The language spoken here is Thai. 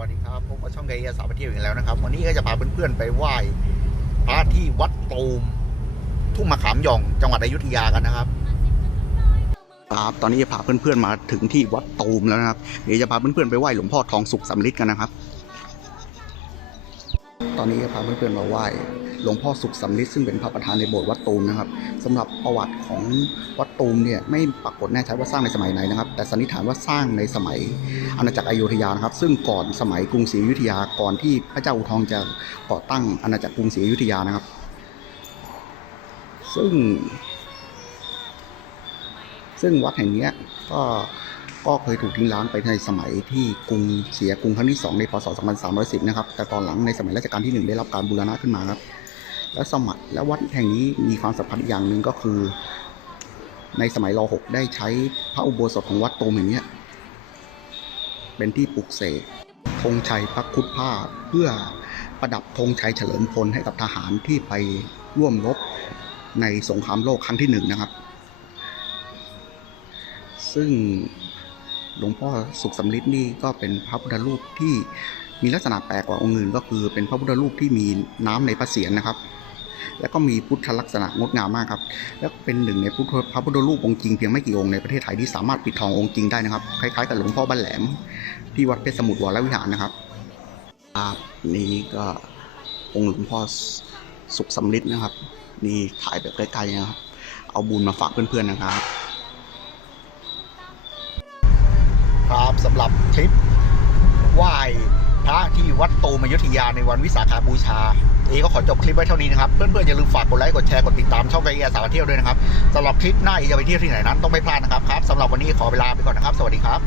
วัสดีครับผมก็ช่องไกด์สาวไปเที่ยวอีกแล้วนะครับ วันนี้ก็จะพาเพื่อนๆไปไหว้พระที่วัดตูม ทุ่งมะขามหย่องจังหวัดอยุธยากันนะครับครับตอนนี้จะพาเพื่อนๆมาถึงที่วัดตูมแล้วนะครับเดี๋ยวจะพาเพื่อนๆไปไหว้หลวงพ่อทองสุขสำลิดกันนะครับ ตอนนี้พาเพื่อนๆมาไหว้หลวงพ่อสุขสำลิดซึ่งเป็นพระประธานในโบสถ์วัดตูมนะครับสำหรับประวัติของวัดตูมเนี่ยไม่ปรากฏแน่ชัดว่าสร้างในสมัยไหนนะครับ แต่สันนิษฐานว่าสร้างในสมัยอาณาจักรอยุธยานะครับ ซึ่งก่อนสมัยกรุงศรีอยุธยาก่อนที่พระเจ้าอู่ทองจะก่อตั้งอาณาจักรกรุงศรีอยุธยานะครับ ซึ่ง ซึ่งวัดแห่งนี้ก็ ก็เคยถูกทิ้งร้างไปในสมัยที่กรุงเสียกรุงครั้งที่ 2 ในพศ 2310 นะครับ แต่ตอนหลังในสมัยรัชกาลที่ 1 ได้รับการบูรณะขึ้นมาครับ และสมัยและวัดแห่งนี้มีความสำคัญอีกอย่างหนึ่งก็คือ ในสมัยร .6 ได้ใช้พระอุโบสถของวัดโตมแห่งนี้เป็นที่ปลุกเสกธงชัยพระคุดผ้าเพื่อประดับธงชัยเฉลิมพลให้กับทหารที่ไปร่วมรบในสงครามโลกครั้งที่หนึ่งนะครับ ซึ่ง หลวงพ่อสุขสำลิดนี่ก็เป็นพระพุทธรูปที่มีลักษณะแปลกกว่าองค์อื่น ก็คือเป็นพระพุทธรูปที่มีน้ำในพระเศียรนะครับ แล้วก็มีพุทธลักษณะงดงามมากครับ แล้วเป็นหนึ่งในพุทธพระพุทธรูปองค์จริงเพียงไม่กี่องค์ในประเทศไทยที่สามารถปิดทององค์จริงได้นะครับ คล้ายๆกับหลวงพ่อบ้านแหลม ที่วัดเพชรสมุทรวรวิหารนะครับครับนี่ก็องค์หลวงพ่อสุขสำลิดนะครับ นี่ถ่ายแบบใกล้ๆนะครับ เอาบุญมาฝากเพื่อนๆนะครับ ครับสำหรับทริปไหว้พระที่วัดตูมอยุธยาในวันวิสาขาบูชา เอก็ขอจบคลิปไว้เท่านี้นะครับ เพื่อนๆอย่าลืมฝากกดไลค์กดแชร์กดติดตามช่องไกด์สาวเที่ยวด้วยนะครับสำหรับคลิปหน้าเอจะไปเที่ยวที่ไหนนั้นต้องไม่พลาดนะครับครับสำหรับวันนี้ขอเวลาไปก่อนนะครับ สวัสดีครับ